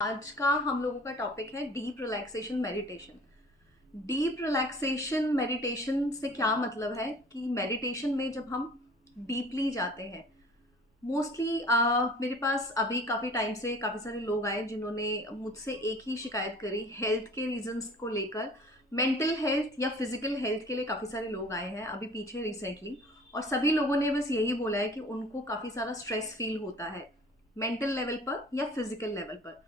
आज का हम लोगों का टॉपिक है deep relaxation meditation. Deep relaxation meditation से क्या मतलब है कि मेडिटेशन में जब हम डीपली जाते हैं, मोस्टली मेरे पास अभी काफ़ी टाइम से काफ़ी सारे लोग आए जिन्होंने मुझसे एक ही शिकायत करी हेल्थ के रीजंस को लेकर। मेंटल हेल्थ या फिजिकल हेल्थ के लिए काफ़ी सारे लोग आए हैं अभी पीछे रिसेंटली, और सभी लोगों ने बस यही बोला है कि उनको काफ़ी सारा स्ट्रेस फील होता है मेंटल लेवल पर या फिजिकल लेवल पर।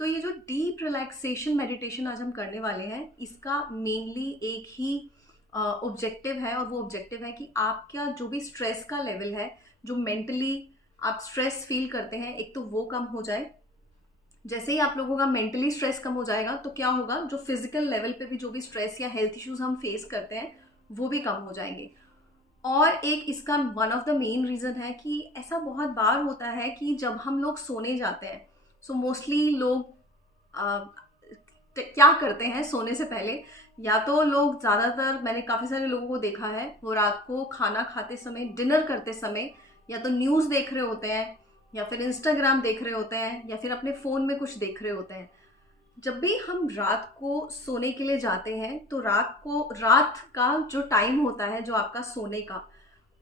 तो ये जो डीप रिलैक्सेशन मेडिटेशन आज हम करने वाले हैं, इसका मेनली एक ही ऑब्जेक्टिव है, और वो ऑब्जेक्टिव है कि आपका जो भी स्ट्रेस का लेवल है, जो मेंटली आप स्ट्रेस फील करते हैं, एक तो वो कम हो जाए। जैसे ही आप लोगों का मेंटली स्ट्रेस कम हो जाएगा तो क्या होगा, जो फिजिकल लेवल पे भी जो भी स्ट्रेस या हेल्थ इश्यूज हम फेस करते हैं वो भी कम हो जाएंगे। और एक इसका one of the main reason है कि ऐसा बहुत बार होता है कि जब हम लोग सोने जाते हैं, सो मोस्टली लोग अ, क्या करते हैं सोने से पहले। या तो लोग, ज़्यादातर मैंने काफ़ी सारे लोगों को देखा है, वो रात को खाना खाते समय, डिनर करते समय या तो न्यूज़ देख रहे होते हैं, या फिर इंस्टाग्राम देख रहे होते हैं, या फिर अपने फ़ोन में कुछ देख रहे होते हैं। जब भी हम रात को सोने के लिए जाते हैं तो रात का जो टाइम होता है, जो आपका सोने का,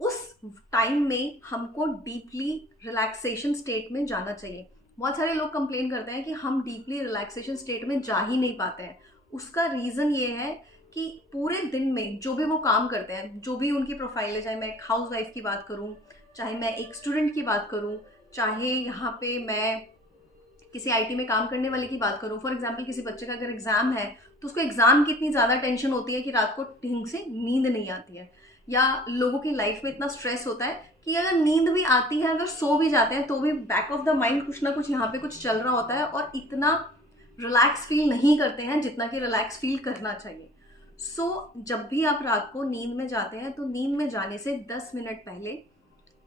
उस टाइम में हमको डीपली रिलैक्सेशन स्टेट में जाना चाहिए। बहुत सारे लोग कंप्लेन करते हैं कि हम डीपली रिलैक्सेशन स्टेट में जा ही नहीं पाते हैं। उसका रीज़न ये है कि पूरे दिन में जो भी वो काम करते हैं, जो भी उनकी प्रोफाइल है, चाहे मैं एक हाउस वाइफ की बात करूँ, चाहे मैं एक स्टूडेंट की बात करूँ, चाहे यहाँ पे मैं किसी आईटी में काम करने वाले की बात करूँ। फॉर एग्जांपल, किसी बच्चे का अगर एग्ज़ाम है तो उसको एग्ज़ाम की इतनी ज़्यादा टेंशन होती है कि रात को ढंग से नींद नहीं आती है। या लोगों की लाइफ में इतना स्ट्रेस होता है कि अगर नींद भी आती है, अगर सो भी जाते हैं, तो भी बैक ऑफ द माइंड कुछ ना कुछ यहाँ पे कुछ चल रहा होता है, और इतना रिलैक्स फील नहीं करते हैं जितना कि रिलैक्स फील करना चाहिए। जब भी आप रात को नींद में जाते हैं तो नींद में जाने से 10 मिनट पहले,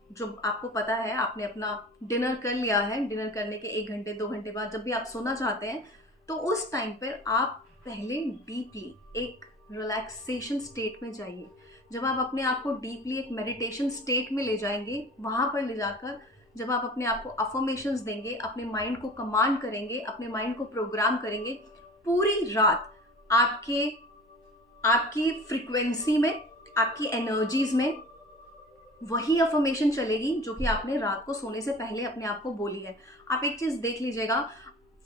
जो आपको पता है आपने अपना डिनर कर लिया है, डिनर करने के 1 घंटे 2 घंटे बाद जब भी आप सोना चाहते हैं, तो उस टाइम पर आप पहले डीपली एक रिलैक्सेशन स्टेट में जाइए। जब आप अपने आप को डीपली एक मेडिटेशन स्टेट में ले जाएंगे, वहाँ पर ले जाकर जब आप अपने आप को अफर्मेशंस देंगे, अपने माइंड को कमांड करेंगे, अपने माइंड को प्रोग्राम करेंगे, पूरी रात आपके आपकी फ्रीक्वेंसी में, आपकी एनर्जीज में वही अफर्मेशन चलेगी जो कि आपने रात को सोने से पहले अपने आप को बोली है। आप एक चीज़ देख लीजिएगा,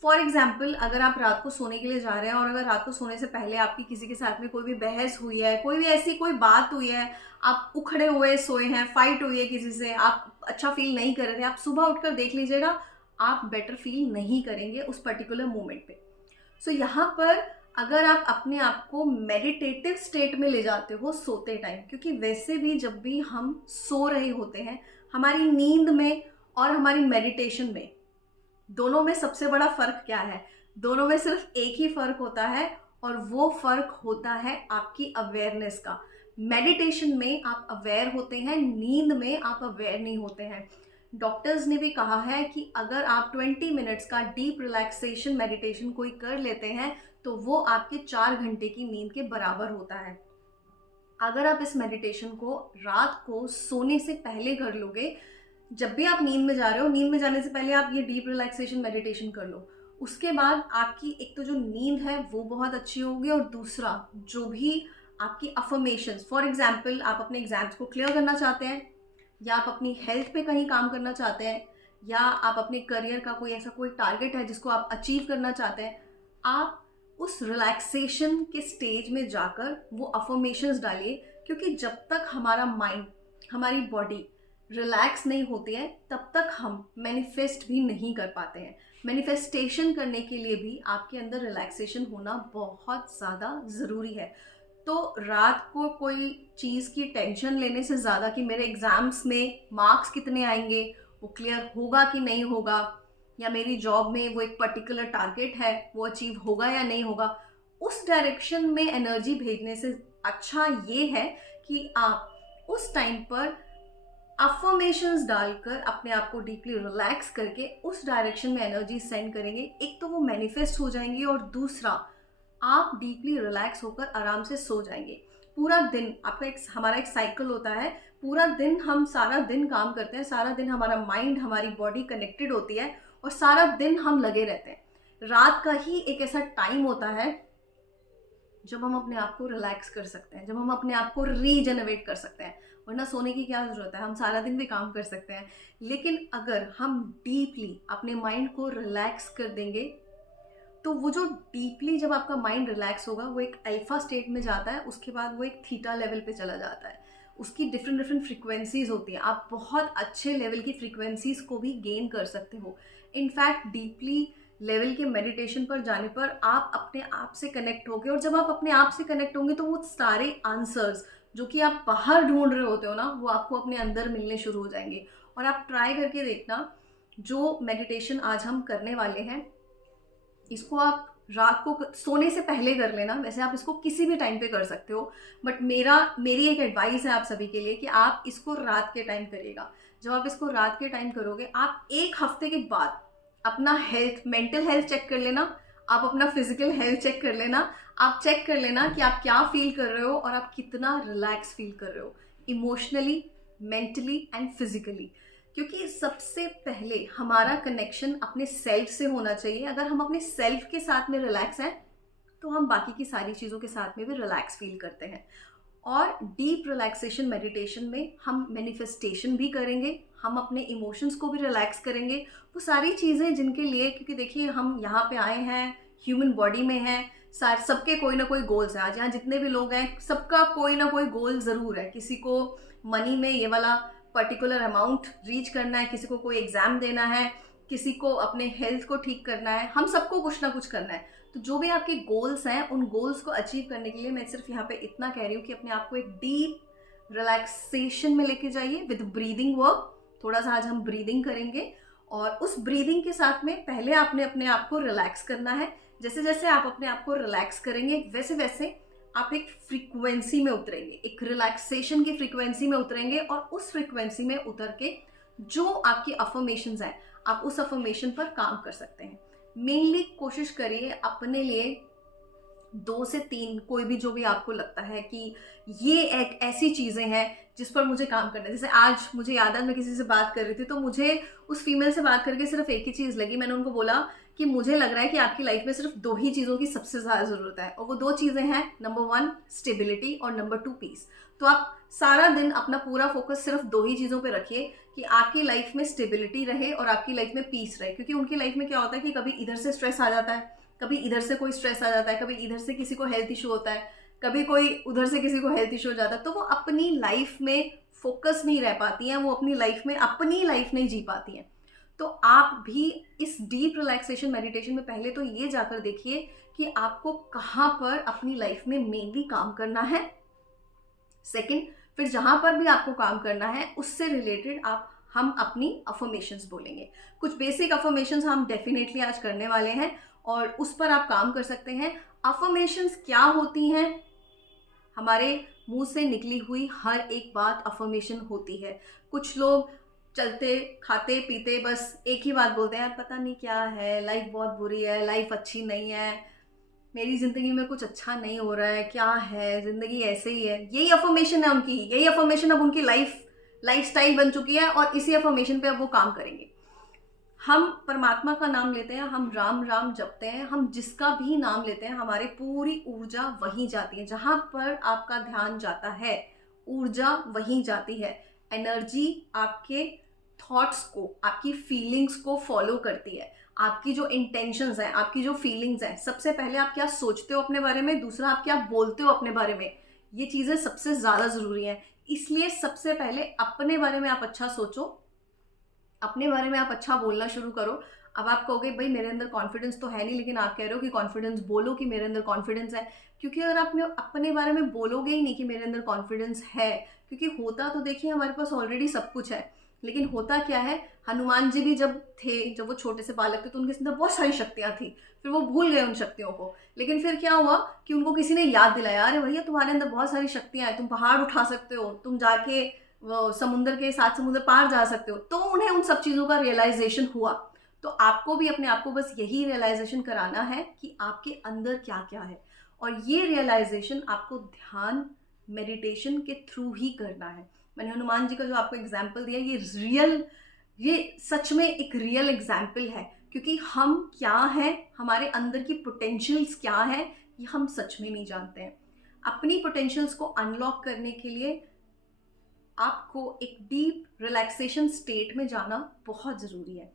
फॉर एग्जाम्पल, अगर आप रात को सोने के लिए जा रहे हैं और अगर रात को सोने से पहले आपकी किसी के साथ में कोई भी बहस हुई है, कोई भी ऐसी कोई बात हुई है, आप उखड़े हुए सोए हैं, फाइट हुई है किसी से, आप अच्छा फील नहीं कर रहे थे, आप सुबह उठकर देख लीजिएगा, आप बेटर फील नहीं करेंगे उस पर्टिकुलर मोमेंट पे। यहाँ पर अगर आप अपने आप को मेडिटेटिव स्टेट में ले जाते हो सोते टाइम, क्योंकि वैसे भी जब भी हम सो रहे होते हैं, हमारी नींद में और हमारी मेडिटेशन में, दोनों में सबसे बड़ा फ़र्क क्या है? दोनों में सिर्फ एक ही फ़र्क होता है, और वो फ़र्क होता है आपकी अवेयरनेस का। मेडिटेशन में आप अवेयर होते हैं, नींद में आप अवेयर नहीं होते हैं। डॉक्टर्स ने भी कहा है कि अगर आप 20 मिनट्स का डीप रिलैक्सेशन मेडिटेशन कोई कर लेते हैं तो वो आपके 4 घंटे की नींद के बराबर होता है। अगर आप इस मेडिटेशन को रात को सोने से पहले कर लोगे, जब भी आप नींद में जा रहे हो, नींद में जाने से पहले आप ये डीप रिलैक्सेशन मेडिटेशन कर लो। उसके बाद आपकी एक तो जो नींद है वो बहुत अच्छी होगी, और दूसरा जो भी आपकी अफर्मेशंस, फॉर एग्जांपल आप अपने एग्जाम्स को क्लियर करना चाहते हैं, या आप अपनी हेल्थ पे कहीं काम करना चाहते हैं, या आप अपने करियर का कोई ऐसा कोई टारगेट है जिसको आप अचीव करना चाहते हैं, आप उस रिलैक्सेशन के स्टेज में जाकर वो अफर्मेशंस डालिए। क्योंकि जब तक हमारा माइंड, हमारी बॉडी रिलैक्स नहीं होती है, तब तक हम मैनिफेस्ट भी नहीं कर पाते हैं। मैनिफेस्टेशन करने के लिए भी आपके अंदर रिलैक्सेशन होना बहुत ज़्यादा ज़रूरी है। तो रात को कोई चीज़ की टेंशन लेने से ज़्यादा कि मेरे एग्ज़ाम्स में मार्क्स कितने आएंगे, वो क्लियर होगा कि नहीं होगा, या मेरी जॉब में वो एक पर्टिकुलर टारगेट है वो अचीव होगा या नहीं होगा, उस डायरेक्शन में एनर्जी भेजने से अच्छा ये है कि आप उस टाइम पर अफर्मेशंस डालकर अपने आप को डीपली रिलैक्स करके उस डायरेक्शन में एनर्जी सेंड करेंगे। एक तो वो मैनिफेस्ट हो जाएंगी, और दूसरा आप डीपली रिलैक्स होकर आराम से सो जाएंगे। पूरा दिन आपका हमारा एक साइकिल होता है, पूरा दिन हम सारा दिन काम करते हैं, सारा दिन हमारा माइंड, हमारी बॉडी कनेक्टेड होती है, और सारा दिन हम लगे रहते हैं। रात का ही एक ऐसा टाइम होता है जब हम अपने आप को रिलैक्स कर सकते हैं, जब हम अपने आप को रीजनरेट कर सकते हैं। वरना सोने की क्या ज़रूरत है, हम सारा दिन भी काम कर सकते हैं। लेकिन अगर हम डीपली अपने माइंड को रिलैक्स कर देंगे, तो वो जो डीपली जब आपका माइंड रिलैक्स होगा वो एक अल्फा स्टेट में जाता है, उसके बाद वो एक थीटा लेवल पे चला जाता है। उसकी डिफरेंट डिफरेंट फ्रीक्वेंसीज होती हैं, आप बहुत अच्छे लेवल की फ्रीक्वेंसीज को भी गेन कर सकते हो। इनफैक्ट डीपली लेवल के मेडिटेशन पर जाने पर आप अपने आप से कनेक्ट होगे, और जब आप अपने आप से कनेक्ट होंगे तो वो सारे आंसर्स जो कि आप बाहर ढूंढ रहे होते हो ना, वो आपको अपने अंदर मिलने शुरू हो जाएंगे। और आप ट्राई करके देखना, जो मेडिटेशन आज हम करने वाले हैं इसको आप रात को सोने से पहले कर लेना। वैसे आप इसको किसी भी टाइम पे कर सकते हो, बट मेरी एक एडवाइस है आप सभी के लिए कि आप इसको रात के टाइम करिएगा। जब आप इसको रात के टाइम करोगे, आप एक हफ्ते के बाद अपना हेल्थ, मेंटल हेल्थ चेक कर लेना, आप अपना फिजिकल हेल्थ चेक कर लेना। आप चेक कर लेना कि आप क्या फील कर रहे हो और आप कितना रिलैक्स फील कर रहे हो, इमोशनली, मेंटली एंड फिजिकली। क्योंकि सबसे पहले हमारा कनेक्शन अपने सेल्फ से होना चाहिए। अगर हम अपने सेल्फ के साथ में रिलैक्स हैं तो हम बाकी की सारी चीज़ों के साथ में भी रिलैक्स फील करते हैं। और डीप रिलैक्सेशन मेडिटेशन में हम मैनिफेस्टेशन भी करेंगे, हम अपने इमोशंस को भी रिलैक्स करेंगे। वो सारी चीज़ें जिनके लिए, क्योंकि देखिए हम यहाँ पे आए हैं, ह्यूमन बॉडी में हैं, सबके कोई ना कोई गोल्स हैं। आज यहाँ जितने भी लोग हैं सबका कोई ना कोई गोल ज़रूर है। किसी को मनी में ये वाला पर्टिकुलर अमाउंट रीच करना है, किसी को कोई एग्ज़ाम देना है, किसी को अपने हेल्थ को ठीक करना है, हम सबको कुछ ना कुछ करना है। तो जो भी आपके गोल्स हैं, उन गोल्स को अचीव करने के लिए मैं सिर्फ यहाँ पे इतना कह रही हूँ कि अपने आप को एक डीप रिलैक्सेशन में लेके जाइए विद ब्रीदिंग वर्क। थोड़ा सा आज हम ब्रीदिंग करेंगे, और उस ब्रीदिंग के साथ में पहले आपने अपने आप को रिलैक्स करना है। जैसे जैसे आप अपने आप को रिलैक्स करेंगे, वैसे वैसे आप एक फ्रीक्वेंसी में उतरेंगे, एक रिलैक्सेशन की फ्रीक्वेंसी में उतरेंगे, और उस फ्रीक्वेंसी में उतर के जो आपकी अफर्मेशंस हैं, आप उस अफर्मेशन पर काम कर सकते हैं। मेनली कोशिश करिए अपने लिए 2 से 3, कोई भी जो भी आपको लगता है कि ये एक ऐसी चीज़ें हैं जिस पर मुझे काम करना है। जैसे आज मुझे याद है, मैं किसी से बात कर रही थी तो मुझे उस फीमेल से बात करके सिर्फ एक ही चीज़ लगी। मैंने उनको बोला कि मुझे लग रहा है कि आपकी लाइफ में सिर्फ 2 ही चीज़ों की सबसे ज़्यादा ज़रूरत है, और वो 2 चीज़ें हैं, नंबर 1 स्टेबिलिटी और नंबर 2 पीस। तो आप सारा दिन अपना पूरा फोकस सिर्फ 2 ही चीज़ों पे रखिए कि आपकी लाइफ में स्टेबिलिटी रहे और आपकी लाइफ में पीस रहे। क्योंकि उनकी लाइफ में क्या होता है कि कभी इधर से स्ट्रेस आ जाता है, कभी इधर से कोई स्ट्रेस आ जाता है, कभी इधर से किसी को हेल्थ इशू होता है, कभी कोई उधर से किसी को हेल्थ इशू हो जाता है। तो वो अपनी लाइफ में फोकस नहीं रह पाती हैं, वो अपनी लाइफ में अपनी लाइफ नहीं जी पाती हैं। तो आप भी इस डीप रिलैक्सेशन मेडिटेशन में पहले तो ये जाकर देखिए कि आपको कहाँ पर अपनी लाइफ में मेनली काम करना है। सेकंड, फिर जहाँ पर भी आपको काम करना है उससे रिलेटेड हम अपनी अफर्मेशंस बोलेंगे। कुछ बेसिक अफर्मेशंस हम डेफिनेटली आज करने वाले हैं और उस पर आप काम कर सकते हैं। अफर्मेशंस क्या होती हैं? हमारे मुंह से निकली हुई हर एक बात अफर्मेशन होती है। कुछ लोग चलते खाते पीते बस एक ही बात बोलते हैं, पता नहीं क्या है, लाइफ बहुत बुरी है, लाइफ अच्छी नहीं है, मेरी ज़िंदगी में कुछ अच्छा नहीं हो रहा है, क्या है, ज़िंदगी ऐसे ही है। यही अफर्मेशन है उनकी, यही अफर्मेशन अब उनकी लाइफस्टाइल बन चुकी है, और इसी अफर्मेशन पे अब वो काम करेंगे। हम परमात्मा का नाम लेते हैं, हम राम राम जपते हैं, हम जिसका भी नाम लेते हैं हमारी पूरी ऊर्जा वहीं जाती है। जहाँ पर आपका ध्यान जाता है ऊर्जा वहीं जाती है। एनर्जी आपके थॉट्स को, आपकी फीलिंग्स को फॉलो करती है। आपकी जो इंटेंशंस हैं, आपकी जो फीलिंग्स हैं, सबसे पहले आप क्या सोचते हो अपने बारे में, दूसरा आप क्या बोलते हो अपने बारे में, ये चीज़ें सबसे ज़्यादा ज़रूरी हैं। इसलिए सबसे पहले अपने बारे में आप अच्छा सोचो, अपने बारे में आप अच्छा बोलना शुरू करो। अब आप कहोगे भाई मेरे अंदर कॉन्फिडेंस तो है नहीं, लेकिन आप कह रहे हो कि कॉन्फिडेंस बोलो कि मेरे अंदर कॉन्फिडेंस है। क्योंकि अगर आप अपने बारे में बोलोगे ही नहीं कि मेरे अंदर कॉन्फिडेंस है, क्योंकि होता तो देखिए हमारे पास ऑलरेडी सब कुछ है, लेकिन होता क्या है, हनुमान जी भी जब वो छोटे से बालक थे तो उनके अंदर बहुत सारी शक्तियाँ थी, फिर वो भूल गए उन शक्तियों को। लेकिन फिर क्या हुआ कि उनको किसी ने याद दिलाया, अरे भैया तुम्हारे अंदर बहुत सारी शक्तियाँ हैं, तुम पहाड़ उठा सकते हो, तुम जाके वो समुद्र के 7 समुद्र पार जा सकते हो। तो उन्हें उन सब चीज़ों का रियलाइजेशन हुआ। तो आपको भी अपने आप को बस यही रियलाइजेशन कराना है कि आपके अंदर क्या क्या है, और ये रियलाइजेशन आपको ध्यान मेडिटेशन के थ्रू ही करना है। मैंने हनुमान जी का जो आपको एग्जाम्पल दिया, ये सच में एक रियल एग्जाम्पल है, क्योंकि हम क्या हैं, हमारे अंदर की पोटेंशियल्स क्या है, ये हम सच में नहीं जानते हैं। अपनी पोटेंशियल्स को अनलॉक करने के लिए आपको एक डीप रिलैक्सेशन स्टेट में जाना बहुत ज़रूरी है।